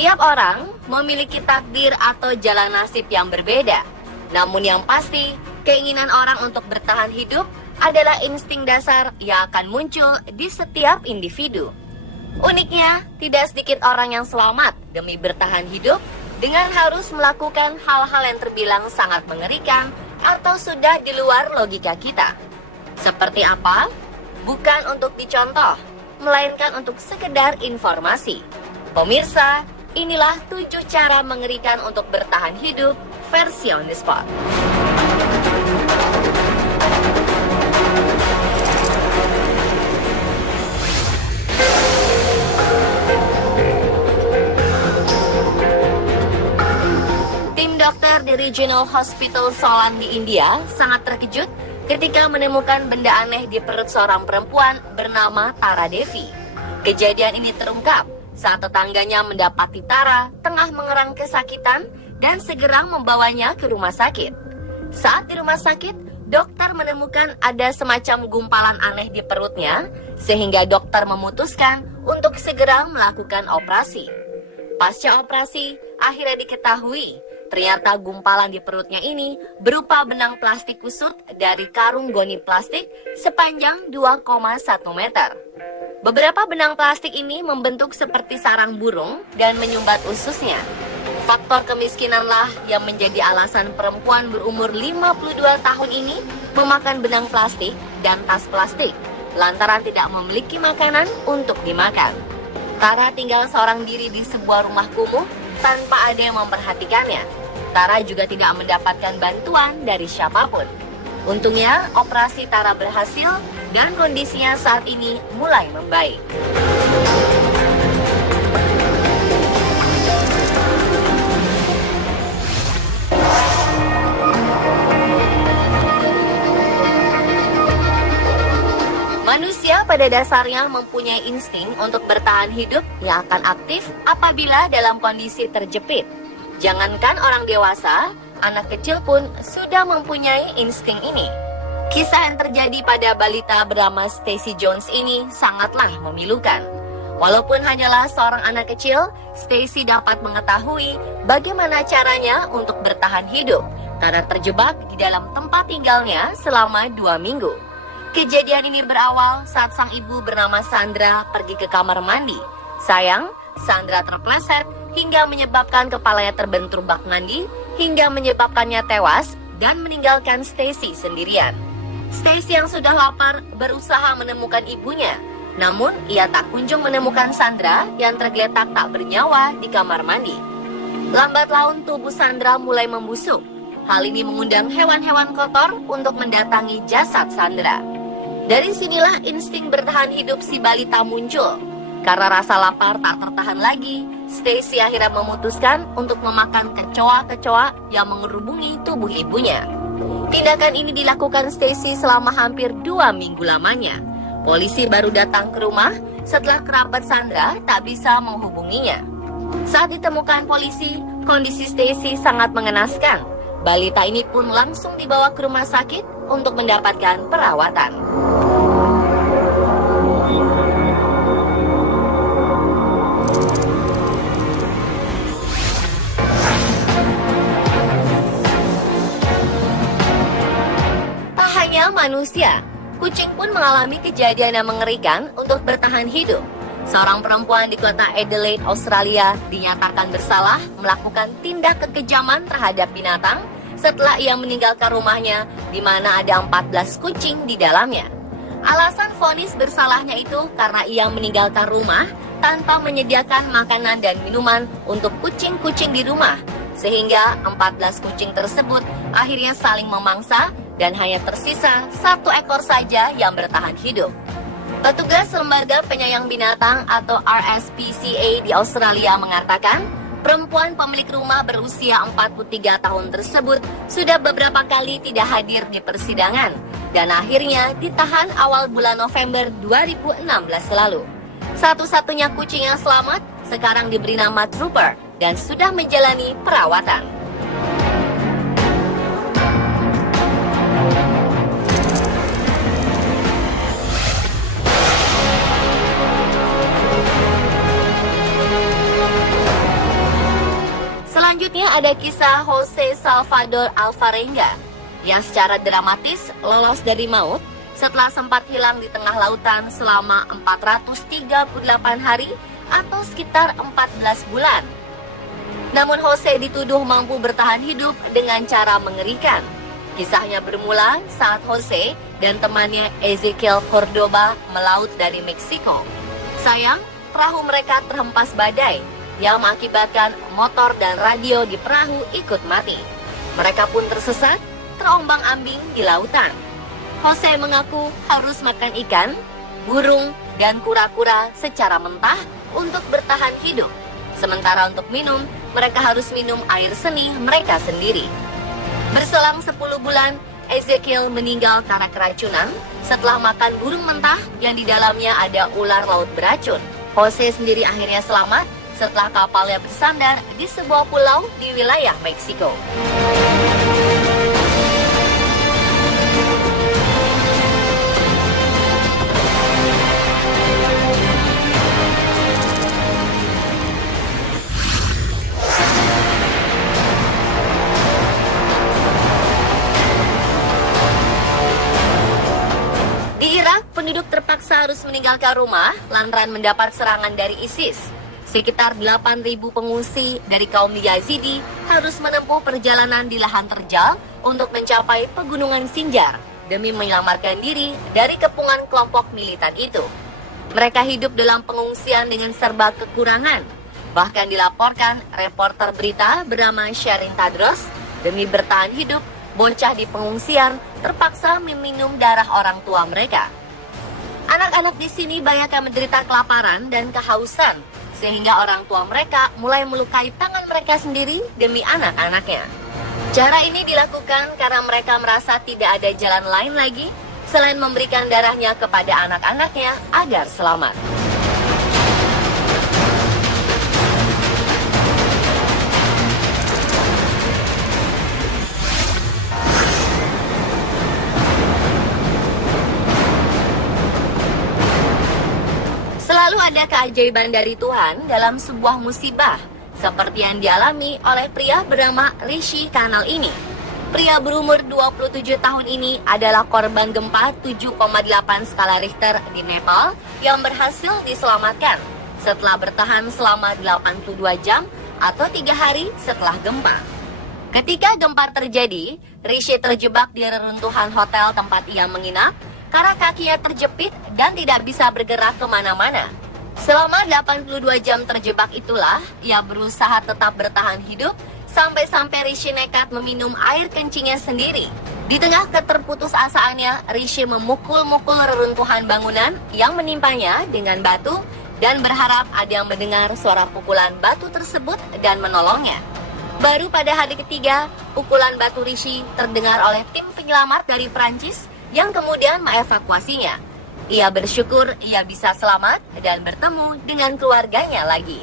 Setiap orang memiliki takdir atau jalan nasib yang berbeda. Namun yang pasti, keinginan orang untuk bertahan hidup adalah insting dasar yang akan muncul di setiap individu. Uniknya, tidak sedikit orang yang selamat demi bertahan hidup dengan harus melakukan hal-hal yang terbilang sangat mengerikan atau sudah di luar logika kita. Seperti apa? Bukan untuk dicontoh, melainkan untuk sekedar informasi. Pemirsa, inilah 7 cara mengerikan untuk bertahan hidup versi on the spot. Tim dokter di Regional Hospital Solan di India sangat terkejut ketika menemukan benda aneh di perut seorang perempuan bernama Tara Devi. Kejadian ini terungkap saat tetangganya mendapati Tara tengah mengerang kesakitan dan segera membawanya ke rumah sakit. Saat di rumah sakit, dokter menemukan ada semacam gumpalan aneh di perutnya, sehingga dokter memutuskan untuk segera melakukan operasi. Pasca operasi, akhirnya diketahui ternyata gumpalan di perutnya ini berupa benang plastik kusut dari karung goni plastik sepanjang 2,1 meter. Beberapa benang plastik ini membentuk seperti sarang burung dan menyumbat ususnya. Faktor kemiskinanlah yang menjadi alasan perempuan berumur 52 tahun ini memakan benang plastik dan tas plastik, lantaran tidak memiliki makanan untuk dimakan. Tara tinggal seorang diri di sebuah rumah kumuh tanpa ada yang memperhatikannya. Tara juga tidak mendapatkan bantuan dari siapapun. Untungnya, operasi Tara berhasil dan kondisinya saat ini mulai membaik. Manusia pada dasarnya mempunyai insting untuk bertahan hidup yang akan aktif apabila dalam kondisi terjepit. Jangankan orang dewasa, anak kecil pun sudah mempunyai insting ini. Kisah yang terjadi pada balita bernama Stacy Jones ini sangatlah memilukan. Walaupun hanyalah seorang anak kecil, Stacy dapat mengetahui bagaimana caranya untuk bertahan hidup karena terjebak di dalam tempat tinggalnya selama 2 minggu. Kejadian ini berawal saat sang ibu bernama Sandra pergi ke kamar mandi. Sayang, Sandra terpleset hingga menyebabkan kepalanya terbentur bak mandi hingga menyebabkannya tewas dan meninggalkan Stacy sendirian. Stacy yang sudah lapar berusaha menemukan ibunya, namun ia tak kunjung menemukan Sandra yang tergeletak tak bernyawa di kamar mandi. Lambat laun tubuh Sandra mulai membusuk. Hal ini mengundang hewan-hewan kotor untuk mendatangi jasad Sandra. Dari sinilah insting bertahan hidup si balita muncul. Karena rasa lapar tak tertahan lagi, Stacy akhirnya memutuskan untuk memakan kecoa-kecoa yang mengerubungi tubuh ibunya. Tindakan ini dilakukan Stacy selama hampir 2 minggu lamanya. Polisi baru datang ke rumah setelah kerabat Sandra tak bisa menghubunginya. Saat ditemukan polisi, kondisi Stacy sangat mengenaskan. Balita ini pun langsung dibawa ke rumah sakit untuk mendapatkan perawatan. Manusia, kucing pun mengalami kejadian yang mengerikan untuk bertahan hidup. Seorang perempuan di kota Adelaide, Australia, dinyatakan bersalah melakukan tindak kekejaman terhadap binatang setelah ia meninggalkan rumahnya di mana ada 14 kucing di dalamnya. Alasan vonis bersalahnya itu karena ia meninggalkan rumah tanpa menyediakan makanan dan minuman untuk kucing-kucing di rumah, sehingga 14 kucing tersebut akhirnya saling memangsa dan hanya tersisa 1 ekor saja yang bertahan hidup. Petugas Lembaga Penyayang Binatang atau RSPCA di Australia mengatakan, perempuan pemilik rumah berusia 43 tahun tersebut sudah beberapa kali tidak hadir di persidangan dan akhirnya ditahan awal bulan November 2016 lalu. Satu-satunya kucing yang selamat sekarang diberi nama Trooper dan sudah menjalani perawatan. ada kisah Jose Salvador Alvarenga yang secara dramatis lolos dari maut setelah sempat hilang di tengah lautan selama 438 hari atau sekitar 14 bulan. Namun Jose dituduh mampu bertahan hidup dengan cara mengerikan. Kisahnya bermula saat Jose dan temannya Ezequiel Cordoba melaut dari Meksiko. Sayang, perahu mereka terhempas badai yang mengakibatkan motor dan radio di perahu ikut mati. Mereka pun tersesat, terombang-ambing di lautan. Jose mengaku harus makan ikan, burung, dan kura-kura secara mentah untuk bertahan hidup. Sementara untuk minum, mereka harus minum air seni mereka sendiri. Berselang 10 bulan, Ezequiel meninggal karena keracunan setelah makan burung mentah yang di dalamnya ada ular laut beracun. Jose sendiri akhirnya selamat setelah kapalnya bersandar di sebuah pulau di wilayah Meksiko. Di Irak, penduduk terpaksa harus meninggalkan rumah lantaran mendapat serangan dari ISIS. Sekitar 8.000 pengungsi dari kaum Yazidi harus menempuh perjalanan di lahan terjal untuk mencapai pegunungan Sinjar demi menyelamatkan diri dari kepungan kelompok militan itu. Mereka hidup dalam pengungsian dengan serba kekurangan. Bahkan dilaporkan reporter berita bernama Sherin Tadros, demi bertahan hidup, bocah di pengungsian terpaksa meminum darah orang tua mereka. Anak-anak di sini banyak yang menderita kelaparan dan kehausan, sehingga orang tua mereka mulai melukai tangan mereka sendiri demi anak-anaknya. Cara ini dilakukan karena mereka merasa tidak ada jalan lain lagi selain memberikan darahnya kepada anak-anaknya agar selamat. Selalu ada keajaiban dari Tuhan dalam sebuah musibah, seperti yang dialami oleh pria bernama Rishi Kanal ini. Pria berumur 27 tahun ini adalah korban gempa 7,8 skala Richter di Nepal yang berhasil diselamatkan setelah bertahan selama 82 jam atau 3 hari setelah gempa. Ketika gempa terjadi, Rishi terjebak di reruntuhan hotel tempat ia menginap karena kakinya terjepit dan tidak bisa bergerak kemana-mana. Selama 82 jam terjebak itulah, ia berusaha tetap bertahan hidup sampai-sampai Rishi nekat meminum air kencingnya sendiri. Di tengah keterputusasaannya, Rishi memukul-mukul reruntuhan bangunan yang menimpanya dengan batu dan berharap ada yang mendengar suara pukulan batu tersebut dan menolongnya. Baru pada hari ketiga, pukulan batu Rishi terdengar oleh tim penyelamat dari Prancis yang kemudian mengevakuasinya. Ia bersyukur ia bisa selamat dan bertemu dengan keluarganya lagi.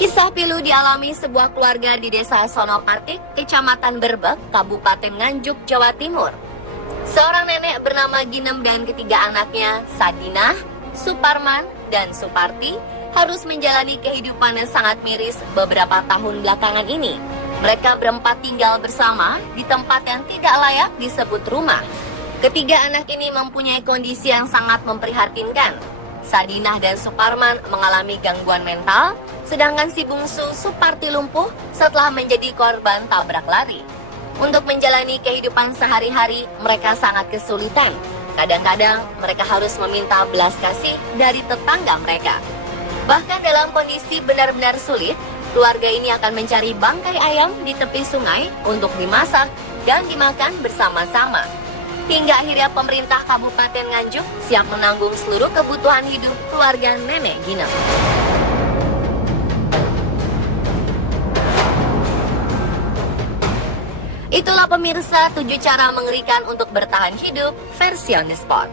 Kisah pilu dialami sebuah keluarga di desa Sonopatik, Kecamatan Berbek, Kabupaten Nganjuk, Jawa Timur. Seorang nenek bernama Ginem dan ketiga anaknya, Sadinah, Suparman, dan Suparti, harus menjalani kehidupan yang sangat miris beberapa tahun belakangan ini. Mereka berempat tinggal bersama di tempat yang tidak layak disebut rumah. Ketiga anak ini mempunyai kondisi yang sangat memprihatinkan. Sadinah dan Suparman mengalami gangguan mental, sedangkan si bungsu Suparti lumpuh setelah menjadi korban tabrak lari. Untuk menjalani kehidupan sehari-hari, mereka sangat kesulitan. Kadang-kadang mereka harus meminta belas kasih dari tetangga mereka. Bahkan dalam kondisi benar-benar sulit, keluarga ini akan mencari bangkai ayam di tepi sungai untuk dimasak dan dimakan bersama-sama. Hingga akhirnya pemerintah Kabupaten Nganjuk siap menanggung seluruh kebutuhan hidup keluarga nenek Ginem. Itulah pemirsa 7 cara mengerikan untuk bertahan hidup versi on the spot.